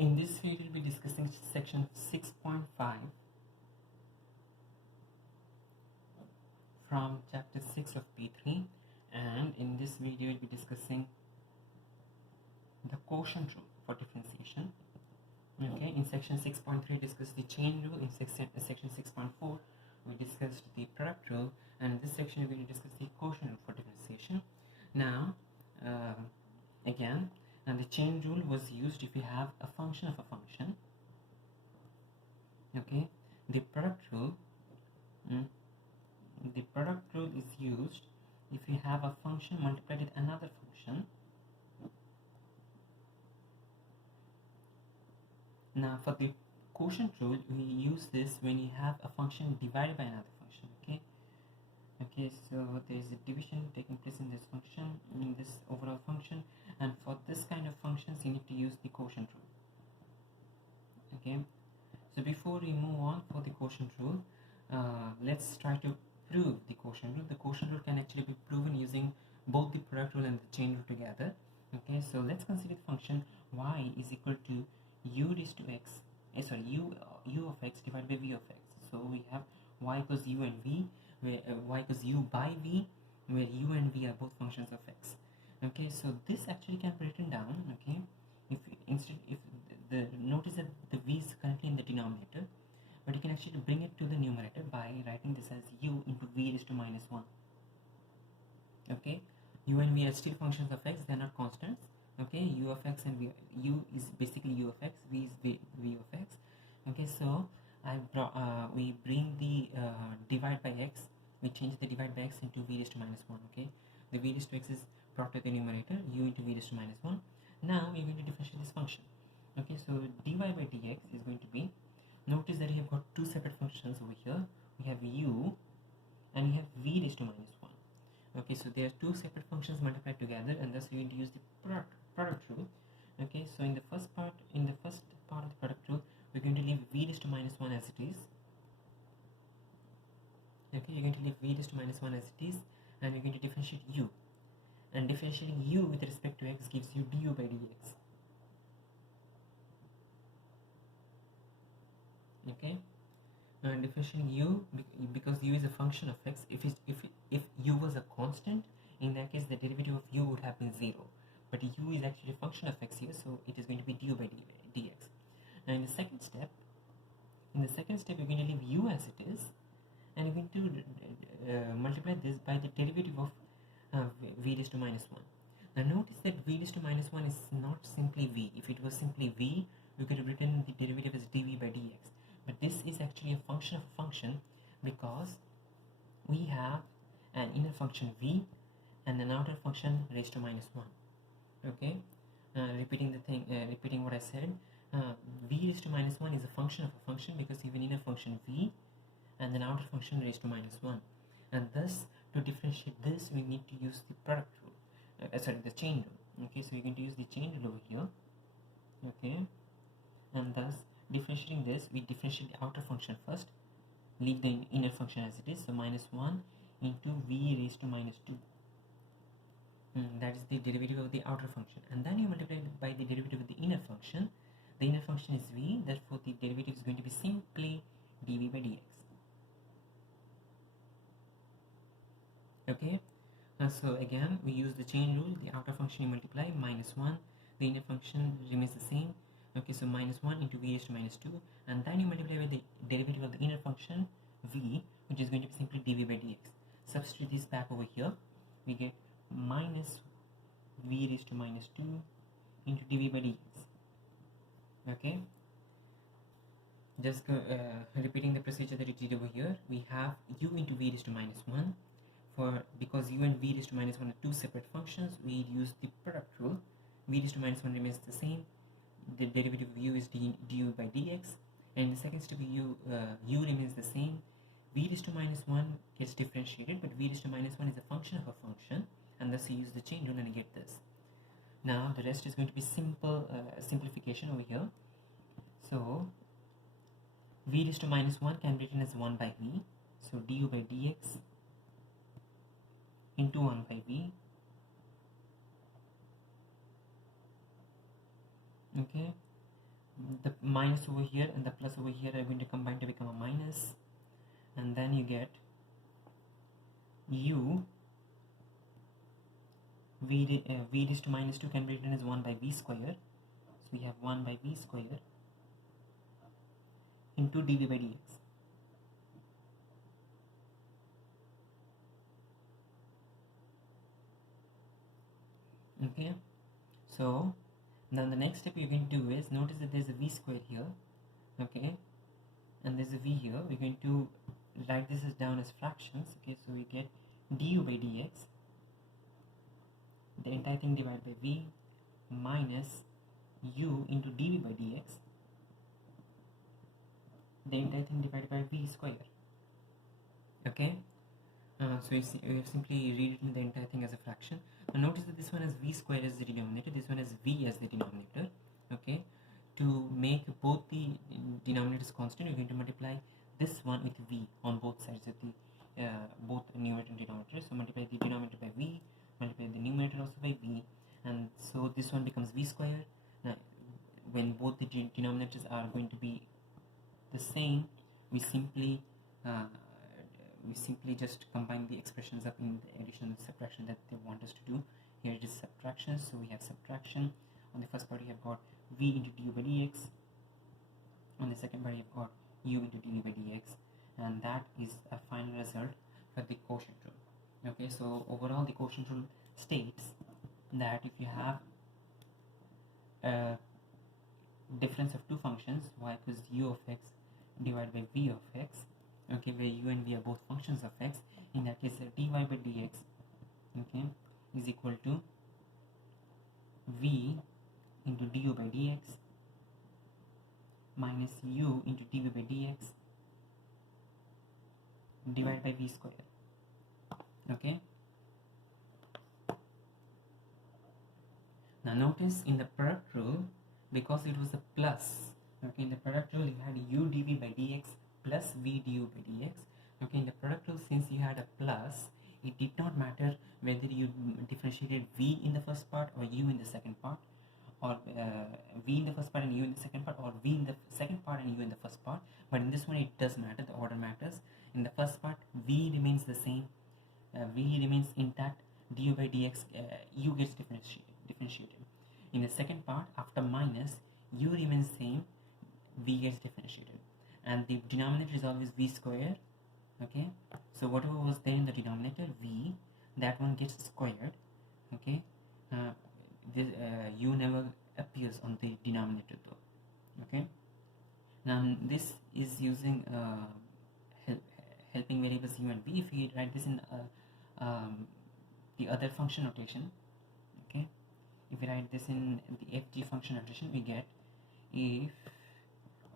In this video, we'll be discussing section 6.5 from chapter 6 of P3, and in this video, we'll be discussing the quotient rule for differentiation. Okay, in section 6.3, we discussed the chain rule. In section 6.4, we discussed the product rule, and in this section, we're going to discuss the quotient rule for differentiation. Now, again, and the chain rule was used if you have a function of a function. Okay, the product rule is used if you have a function multiplied with another function. Now for the quotient rule, we use this when you have a function divided by another function. Okay, so there is a division taking place in this function, in this overall function, and for this kind of functions you need to use the quotient rule. Okay, so before we move on for the quotient rule, let's try to prove the quotient rule. The quotient rule can actually be proven using both the product rule and the chain rule together. Okay, so let's consider the function y is equal to u raised to x, u of x divided by v of x. So we have y equals u and v, where y equals u by v, where u and v are both functions of x. Okay, so this actually can be written down. Okay, if notice that the v is currently in the denominator, but you can actually bring it to the numerator by writing this as u into v raised to minus 1. Okay, u and v are still functions of x, they are not constants. Okay, u of x and v, u is basically u of x, v is v of x. Okay, so we bring the divide by x, we change the divide by x into v raised to minus 1. Okay, the v raised to x is brought to the numerator, u into v raised to minus 1. Now we're going to differentiate this function. Okay, so dy by dx is going to be, notice that we have got two separate functions over here. We have u and we have v raised to minus 1. Okay, so there are two separate functions multiplied together, and thus we're going to use the product rule. Okay, so in the first part of the product rule, we're going to leave v raised to minus 1 as it is. Okay, you're going to leave v raised to minus 1 as it is, and we're going to differentiate u. And differentiating u with respect to x gives you du by dx. Okay, and differentiating u, because u is a function of x. If u was a constant, in that case the derivative of u would have been 0. But u is actually a function of x here, so it is going to be du by dx. And in the second step, we're going to leave u as it is, and we're going to multiply this by the derivative of v raised to minus 1. Now notice that v raised to minus 1 is not simply v. If it was simply v, we could have written the derivative as dv by dx. But this is actually a function of a function, because we have an inner function v and an outer function raised to minus 1. Okay, repeating what I said, v raised to minus 1 is a function of a function because we have an inner function v and an outer function raised to minus 1. And thus, to differentiate this, we need to use the product rule, the chain rule. Okay, so we're going to use the chain rule over here. Okay, and thus differentiating this, we differentiate the outer function first, leave the inner function as it is, so minus 1 into v raised to minus 2. That is the derivative of the outer function, and then you multiply it by the derivative of the inner function. The inner function is v, therefore the derivative is going to be simply dv by dx. Okay, so again we use the chain rule. The outer function you multiply, minus 1, the inner function remains the same. Okay, so minus 1 into v raised to minus 2, and then you multiply with the derivative of the inner function v, which is going to be simply dv by dx. Substitute this back over here, we get minus v raised to minus 2 into dv by dx. Okay, just repeating the procedure that we did over here, we have u into v raised to minus 1. Because u and v raised to minus 1 are two separate functions, we use the product rule. V raised to minus 1 remains the same, the derivative of u is du by dx, and in the second step u remains the same. V raised to minus 1 gets differentiated, but v raised to minus 1 is a function of a function, and thus you use the chain rule and you get this. Now the rest is going to be simplification over here. So v raised to minus 1 can be written as 1 by v, so du by dx into 1 by v. Okay, the minus over here and the plus over here are going to combine to become a minus, and then you get u v raised to minus 2 can be written as 1 by v square. So we have 1 by v square into dv by dx. Okay, so now the next step you're going to do is, notice that there's a v square here, okay, and there's a v here. We're going to write this as down as fractions. Okay, so we get du by dx, the entire thing divided by v, minus u into dv by dx, the entire thing divided by v square. Okay, so you have simply rewritten the entire thing as a fraction. Now notice that this one has v square as the denominator, this one has v as the denominator. Okay, to make both the denominators constant, we're going to multiply this one with v on both sides of the both numerator and denominator. So multiply the denominator by v, multiply the numerator also by v, and so this one becomes v square. Now when both the denominators are going to be the same, we simply just combine the expressions up in the addition and subtraction that they want us to do. Here it is subtraction, so we have subtraction. On the first part you have got v into du by dx, on the second part you have got u into dv by dx, and that is a final result for the quotient rule. Okay, so overall the quotient rule states that if you have a difference of two functions, y equals u of x divided by v of x, okay, where u and v are both functions of x, in that case dy by dx, okay, is equal to v into du by dx minus u into dv by dx divided by v square. Okay, now notice in the product rule, because it was a plus, okay, in the product rule you had u dv by dx plus v du by dx. Okay, in the product rule, since you had a plus, it did not matter whether you differentiated v in the first part or u in the second part, or v in the first part and u in the second part, or v in the second part and u in the first part. But in this one it does matter, the order matters. In the first part v remains the same, v remains intact, du by dx, u gets differentiated. In the second part, after minus, u remains same, v gets differentiated, and the denominator is always v square. Okay, so whatever was there in the denominator v, that one gets squared. Okay, u never appears on the denominator though. Okay, now this is using helping variables u and v. If we write this in the other function notation, okay, if we write this in the fg function notation, we get if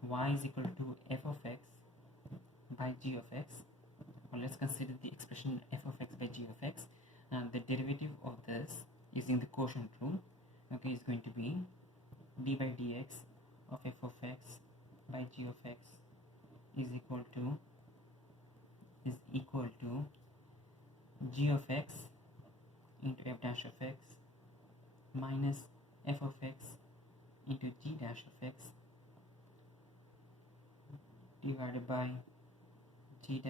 y is equal to f of x by g of x, or let's consider the expression f of x by g of x, and the derivative of this using the quotient rule, okay, is going to be d by dx of f of x by g of x is equal to g of x into f dash of x minus f of x into g dash of x divided by g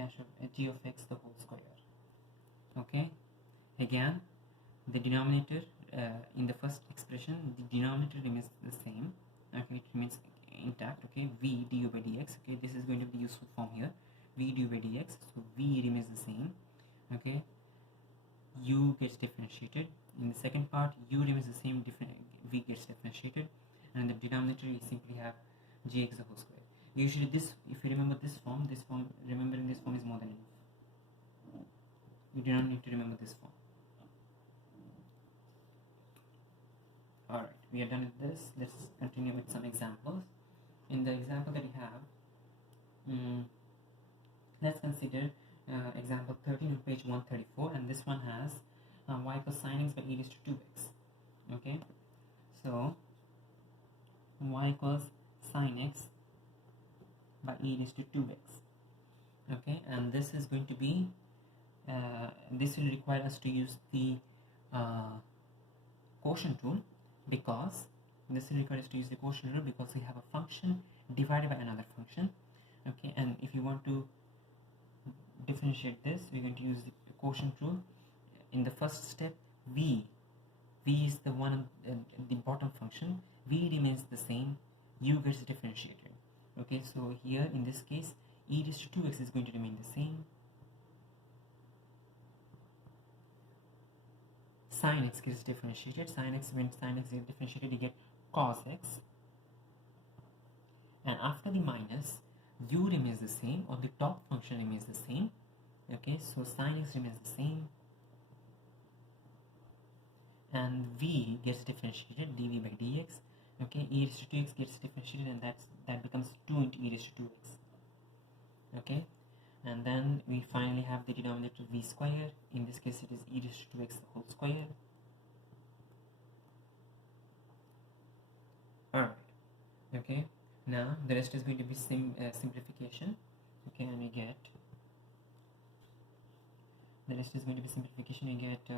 of x the whole square. Okay, again the denominator in the first expression, the denominator remains the same. Okay, it remains intact. Okay, v du by dx. Okay, this is going to be the useful form here, v du by dx. So v remains the same. Okay, u gets differentiated. In the second part, u remains the same, v gets differentiated, and the denominator you simply have gx the whole square. Usually this, if you remember this form, remembering this form is more than enough. You do not need to remember this form. Alright, we are done with this. Let's continue with some examples. In the example that we have, let's consider example 13 on page 134, and this one has y equals sin x by e raised to 2x. Okay, so y equals sin x by e raised to 2x. Okay, and this is going to be this will require us to use the quotient rule, because this is required to use the quotient rule because we have a function divided by another function. Okay, and if you want to differentiate this, we're going to use the quotient rule. In the first step, v is the one the bottom function, v remains the same, u gets differentiated. Okay, so here in this case e raised to 2x is going to remain the same, sin x gets differentiated, when sin x is differentiated you get cos x, and after the minus u remains the same, or the top function remains the same. Okay, so sin x remains the same and v gets differentiated, dv by dx. Okay, e raised to 2x gets differentiated and that becomes 2 into e raised to 2x. Okay, and then we finally have the denominator v square. In this case it is e raised to 2x the whole square. Alright, okay, now the rest is going to be simplification. Okay, and we get the rest is going to be simplification. You get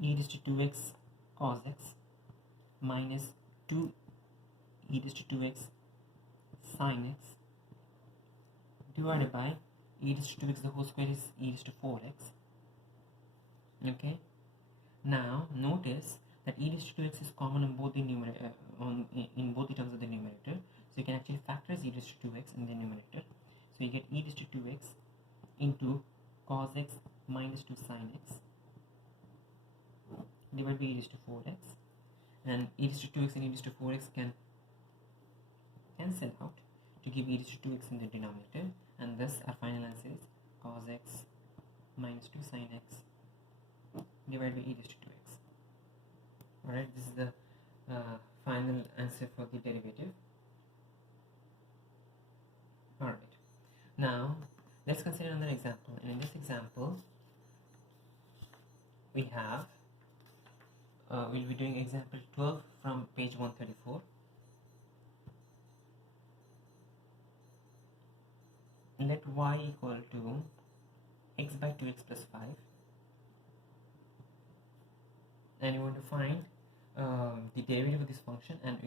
e raised to 2x cos x minus 2 e raised to 2x sin x divided by e raised to 2x the whole square is e raised to 4x. Okay, now notice that e raised to 2x is common on both the numerator, in both the terms of the numerator, so you can actually factorize e raised to 2x in the numerator. So you get e raised to 2x into cos x minus 2 sin x divided by e raised to 4x, and e raised to 2x and e raised to 4x can cancel out to give e raised to 2x in the denominator, and thus our final answer is cos x minus 2 sin x divided by e raised to 2x. Alright, this is the final answer for the derivative. Alright, now let's consider another example, and in this example we have we'll be doing example 12 from page 134. Let y equal to x by 2x plus 5, and you want to find the derivative of this function, and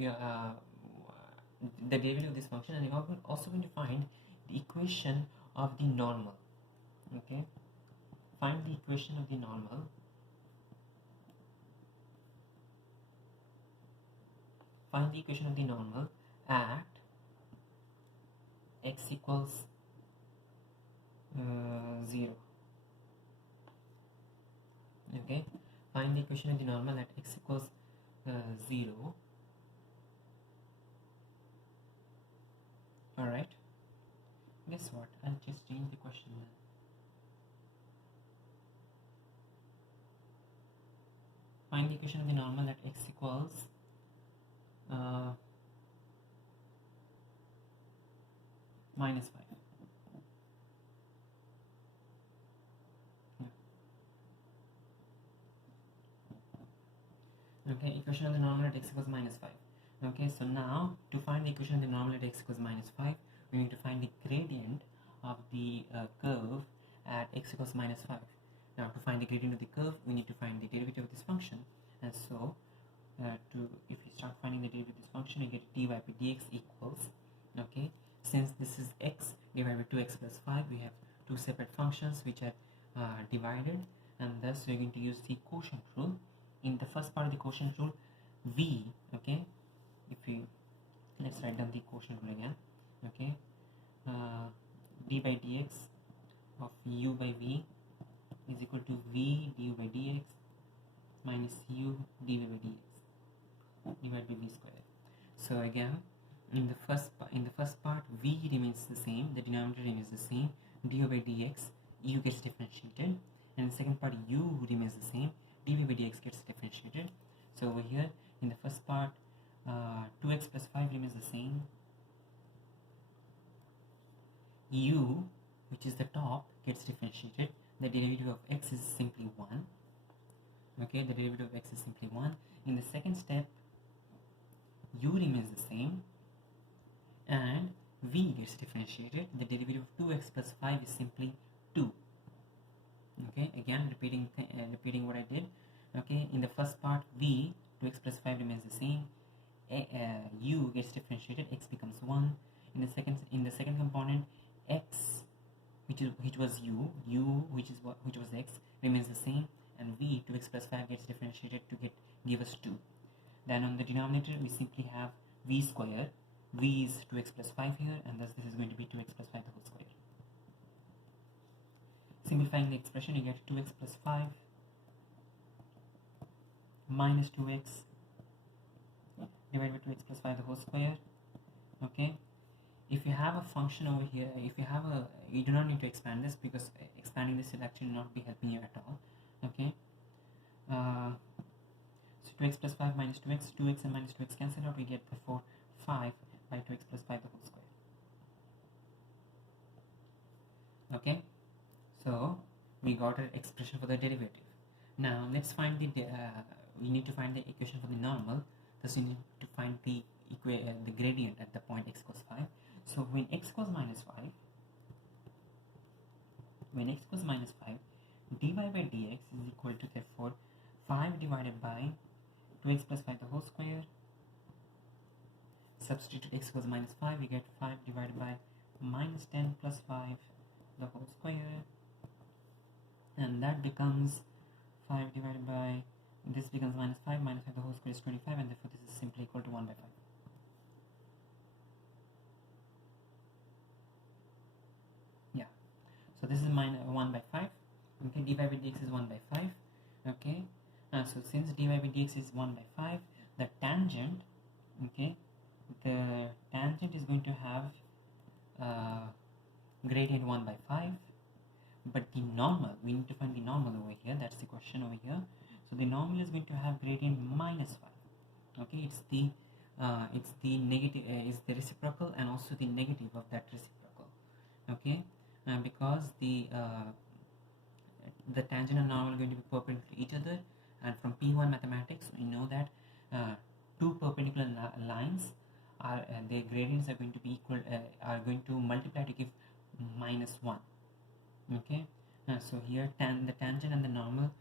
the derivative of this function, and you're also going to find the equation of the normal. Okay, find the equation of the normal. Find the equation of the normal at x equals 0. Okay, find the equation of the normal at x equals 0. Alright, guess what? I'll just change the question then. Find the equation of the normal at x equals minus 5. Okay, equation of the normal at x equals minus 5. Okay, so now to find the equation of the normal at x equals minus 5, we need to find the gradient of the curve at x equals minus 5. Now to find the gradient of the curve, we need to find the derivative of this function, and so if you start finding the derivative of this function, you get dy by dx equals, okay, since this is x divided by 2x plus 5, we have two separate functions which are divided, and thus we're going to use the quotient rule. In the first part of the quotient rule, v, okay, let's write down the quotient rule again. Okay, d by dx of u by v is equal to v du by dx minus u dv by dx divided by v square. So again, in the first part v remains the same, the denominator remains the same, du by dx u gets differentiated, and in the second part u remains the same, dv by dx gets differentiated. So over here in the first part 2x plus 5 remains the same, u, which is the top, gets differentiated. The derivative of x is simply 1. Okay, the derivative of x is simply 1. In the second step, u remains the same and v gets differentiated. The derivative of 2x plus 5 is simply 2. Okay, again repeating what I did. Okay, in the first part, v to x plus 5 remains the same. U gets differentiated, x becomes 1. In the second component, x which was u which was x remains the same, and v to x plus 5 gets differentiated to give us 2. Then on the denominator we simply have v square. V is 2x plus 5 here, and thus this is going to be 2x plus 5 the whole square. Simplifying the expression, you get 2x plus 5 minus 2x divided by 2x plus 5 the whole square. Okay, if you have a function over here, you do not need to expand this, because expanding this will actually not be helping you at all. Okay, so 2x plus 5 minus 2x and minus 2x cancel out, we get therefore 5 by 2x plus 5 the whole square. Okay, so we got an expression for the derivative. Now let's find we need to find the equation for the normal. Thus we need to find the gradient at the point x equals 5. So when x equals minus 5, dy by dx is equal to therefore 5 divided by 2x plus 5 the whole square. Substitute x equals minus 5, we get 5 divided by minus 10 plus 5 the whole square, and that becomes 5 divided by, this becomes minus 5 the whole square is 25, and therefore this is simply equal to 1 by 5. Yeah, so this is 1 by 5. Okay, dy by dx is 1 by 5. Okay, so since dy by dx is 1 by 5, the tangent, okay, the tangent is going to have gradient 1 by 5, but the normal, we need to find the normal over here. That's the question over here. So the normal is going to have gradient minus 5. Okay, it's the negative, is the reciprocal and also the negative of that reciprocal. Okay, because the tangent and normal are going to be perpendicular to each other, and from P1 mathematics we know that two perpendicular lines are their gradients are going to be equal, are going to multiply to give minus 1. Okay, so here the tangent and the normal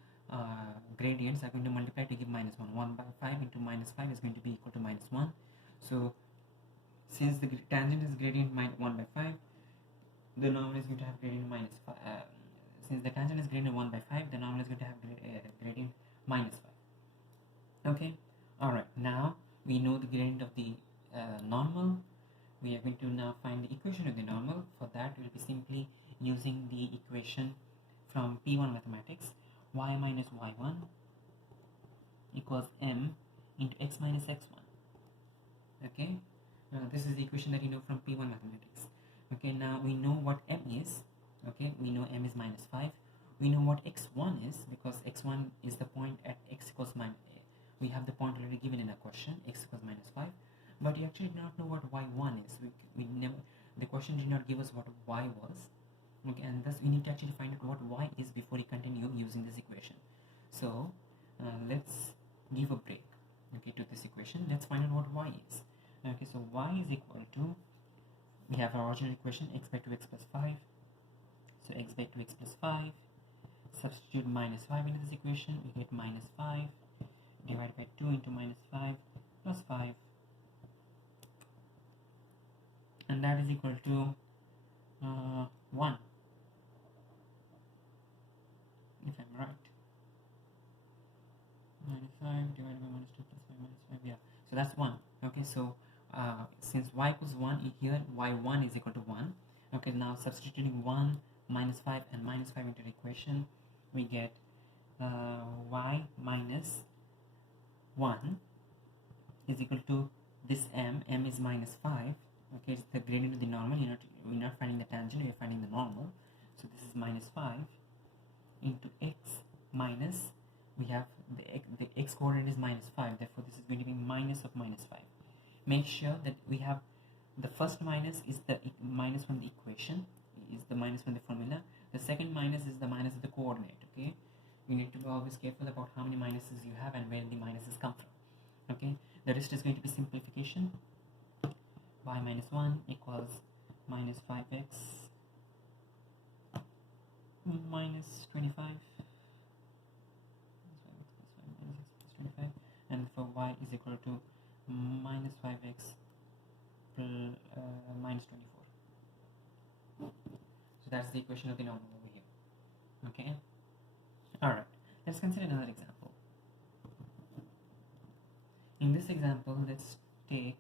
gradients are going to multiply to give minus 1. 1 by 5 into minus 5 is going to be equal to minus 1. So since the tangent is gradient 1 by 5, the normal is going to have gradient minus 5. Since the tangent is gradient 1 by 5, the normal is going to have gradient minus 5. Okay, alright, now we know the gradient of the normal. We are going to now find the equation of the normal. For that, we will be simply using the equation from P1 mathematics. Y minus y1 equals m into x minus x1. Okay, this is the equation that you know from P1 mathematics. Okay, now we know what m is. Okay, we know m is minus 5. We know what x1 is, because x1 is the point at x equals minus a. We have the point already given in a question, x equals minus 5. But you actually do not know what y1 is. We never, the question did not give us what y was. Okay, and thus we need to actually find out what y is before we continue using this equation. So let's give a break, okay, to this equation. Let's find out what y is. Okay, so y is equal to, we have our original equation, x by 2x plus 5. So x by 2x plus 5, substitute minus 5 into this equation, we get minus 5 divided by 2 into minus 5 plus 5, and that is equal to 1, if I'm right. Minus 5 divided by minus 2 plus 5 minus 5, yeah, so that's 1. Okay, so since y equals 1, here y1 is equal to 1. Okay, now substituting 1, minus 5 and minus 5 into the equation, we get y minus 1 is equal to this m is minus 5. Okay, it's the gradient of the normal. We're not finding the tangent, we're finding the normal. So this is minus 5 into x minus, we have the x coordinate is minus 5, therefore this is going to be minus of minus 5. Make sure that we have the first minus is the minus from the equation, is the minus from the formula. The second minus is the minus of the coordinate. Okay, you need to be always careful about how many minuses you have and where the minuses come from. Okay, the rest is going to be simplification. Y minus 1 equals minus 5x minus 25, and for y is equal to minus 5x minus 24. So that's the equation of the normal over here. Okay. Alright, let's consider another example. In this example, let's take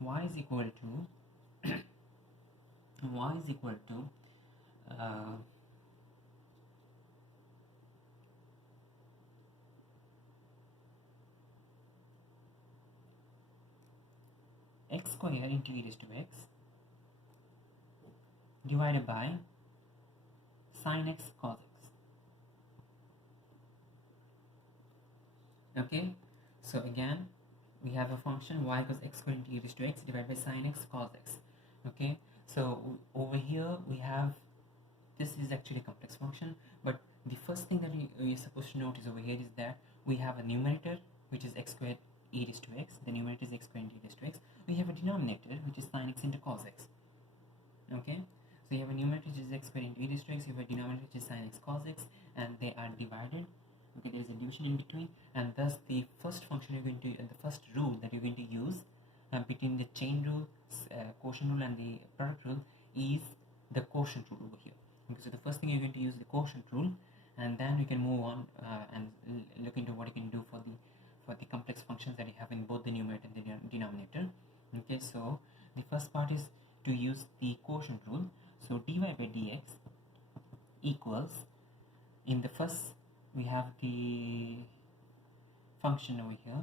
y is equal to x square into e raised to x divided by sin x cos x. Okay, so again we have a function y equals x squared into e raised to x divided by sin x cos x. Okay, so over here we have, this is actually a complex function, but the first thing that you're supposed to notice over here is that we have a numerator which is x squared e raised to x, the numerator is x squared e raised to x. We have a denominator which is sin x into cos x. Okay, so you have a numerator which is x squared into e raised to x, you have a denominator which is sin x cos x, and they are divided. Okay, there is a division in between, and thus the first function you're going to, the first rule that you're going to use between the chain rule, quotient rule, and the product rule is the quotient rule over here. Okay, so the first thing you're going to use the quotient rule, and then we can move on and look into what you can do for the complex functions that you have in both the numerator and the denominator. Okay, so the first part is to use the quotient rule. So dy by dx equals, in the first we have the function over here.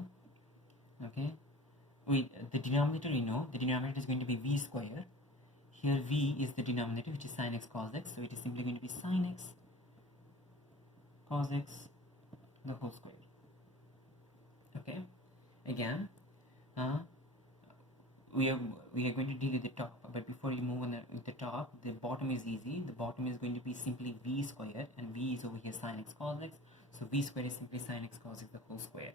Okay, with the denominator, we know the denominator is going to be v square. Here v is the denominator which is sin x cos x, so it is simply going to be sin x cos x the whole square. Okay, again we are going to deal with the top, but before we move on with the top, the bottom is easy. The bottom is going to be simply v square, and v is over here sin x cos x, so v square is simply sin x cos x the whole square.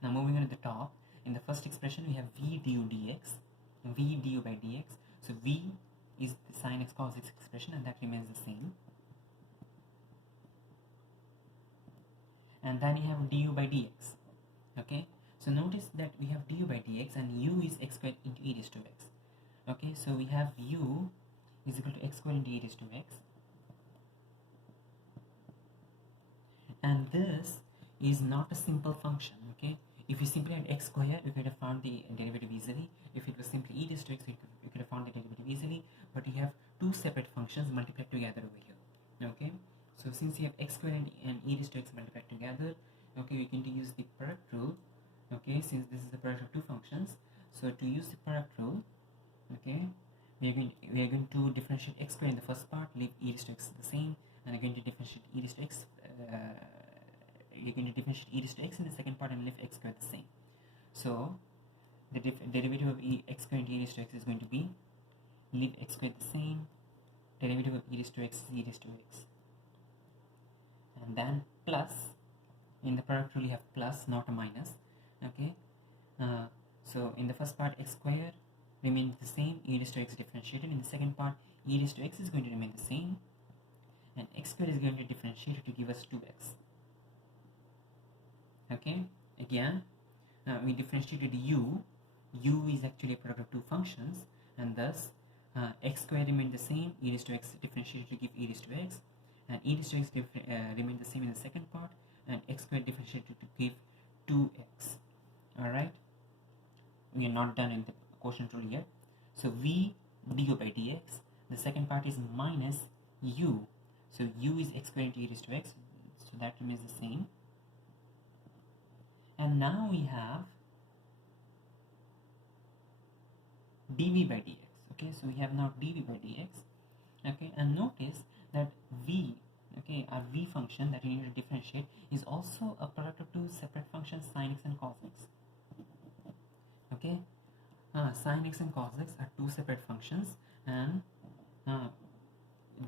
Now moving on to the top, in the first expression we have v du dx, v du by dx, so v is the sin x cos x expression, and that remains the same. And then you have du by dx. Okay, so notice that we have du by dx, and u is x squared into e raised to x. Okay, so we have u is equal to x squared into e raised to x, and this is not a simple function. Okay, if you simply had x squared, you could have found the derivative easily. If it was simply e raised to x, you could have found the derivative easily, but you have two separate functions multiplied together over here. Okay, so since you have x squared and e raised to x multiplied together, okay, we're going to use the product rule. Okay, since this is the product of two functions, so to use the product rule, okay, we are going to differentiate x squared in the first part, leave e raised to x the same, and we're going to differentiate e raised to x. You're going to differentiate e raised to x in the second part and leave x squared the same. So the derivative of x squared into e raised to x is going to be, leave x squared the same, derivative of e raised to x is e raised to x, and then plus, in the product rule you have plus, not a minus. Okay, so in the first part x squared remains the same, e raised to x differentiated. In the second part, e raised to x is going to remain the same, and x squared is going to differentiate to give us 2x. Okay, again we differentiated u is actually a product of two functions, and thus x squared remained the same, e raised to x differentiated to give e raised to x, and e raised to x remained the same in the second part, and x squared differentiated to give 2x. Alright, we are not done in the quotient rule yet. So v du by dx, the second part is minus u, so u is x squared into e raised to x, so that remains the same. And now we have dv by dx. Okay, so we have now dv by dx. Okay, and notice that v, okay, our v function that we need to differentiate is also a product of two separate functions, sin x and cos x. Okay, sin x and cos x are two separate functions, and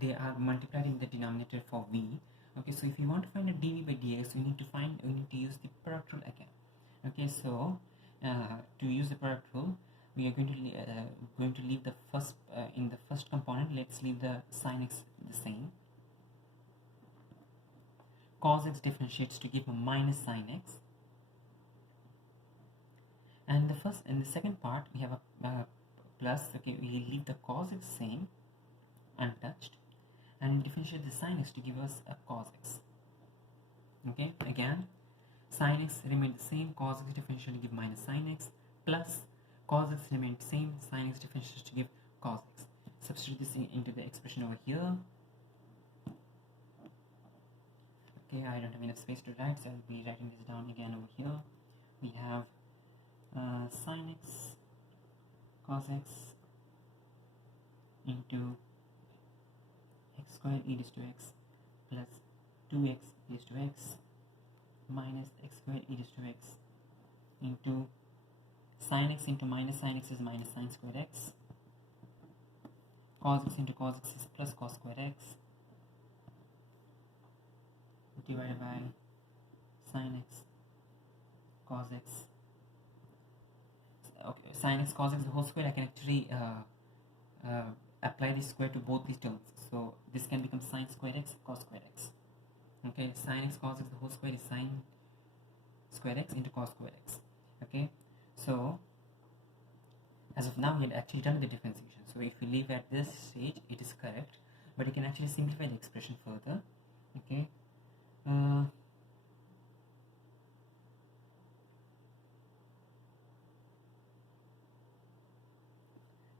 they are multiplied in the denominator for v. Okay, so if you want to find a dv by dx, we need to use the product rule again. Okay, so to use the product rule, we are going to leave the first in the first component. Let's leave the sin x the same. cos x differentiates to give a minus sin x. And in the second part we have a plus. Okay, we leave the cos x same, untouched, and differentiate the sin x to give us a cos x. Okay, again sin x remained the same, cos x differential to give minus sin x, plus cos x remained the same, sin x differential to give cos x. Substitute this into the expression over here. Okay, I don't have enough space to write, so I'll be writing this down again over here. We have sin x cos x into x squared e raised to x plus 2x e raised to x minus x squared e raised to x into sin x into minus sin x is minus sin squared x, cos x into cos x is plus cos squared x, divided by sin x cos x. Okay, sin x cos x the whole square, I can actually apply this square to both these terms, so this can become sin squared x cos squared x. Okay, sin x cos x the whole square is sin squared x into cos squared x. Okay, so as of now we had actually done the differentiation, so if we leave at this stage it is correct, but you can actually simplify the expression further. Okay,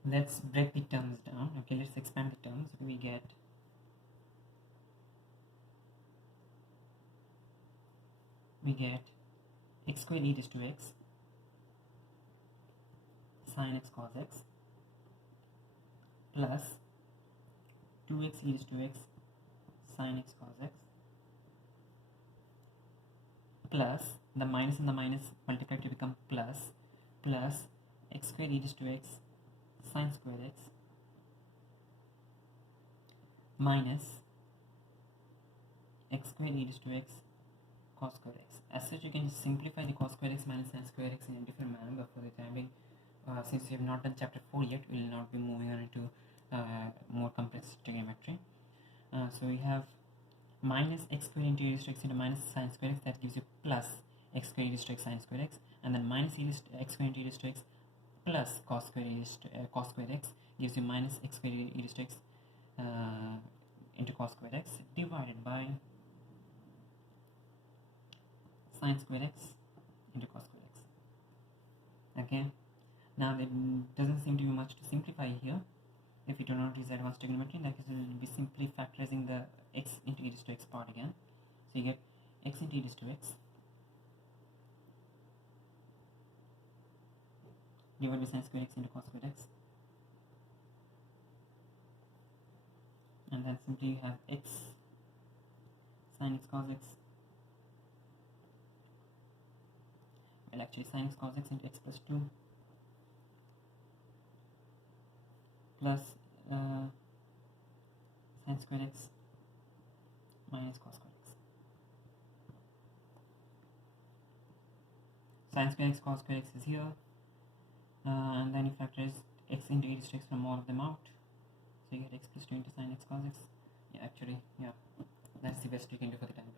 let's break the terms down. Okay, let's expand the terms. We get x squared e raised to x sin x cos x plus 2x e raised to x sin x cos x plus the minus and the minus multiplied to become plus x squared e raised to x sin squared x minus x squared e raised to x cos squared x. As such, you can simplify the cos squared x minus sin squared x in a different manner, but for the time being, since we have not done chapter 4 yet, we will not be moving on into more complex trigonometry. So we have minus x squared into e raised to x into minus sin squared x, that gives you plus x squared e raised to x sin squared x, and then minus x squared into e raised to x plus cos squared e raised to cos squared x gives you minus x squared e raised to x into cos squared x divided by sin squared x into cos squared x. Okay, now there doesn't seem to be much to simplify here. If you do not use advanced trigonometry, in that case we will be simply factorizing the x into e raised to x part again. So you get x into e raised to x divided by sin squared x into cos squared x, and then simply you have x sin x cos x, well actually sin x cos x into x plus 2 plus sin squared x minus cos squared x. Sin squared x cos squared x is here, and then you factorize x into e raised to x from all of them out, so you get x plus 2 into sin x cos x. Yeah, actually, yeah, that's the best you can do for the time.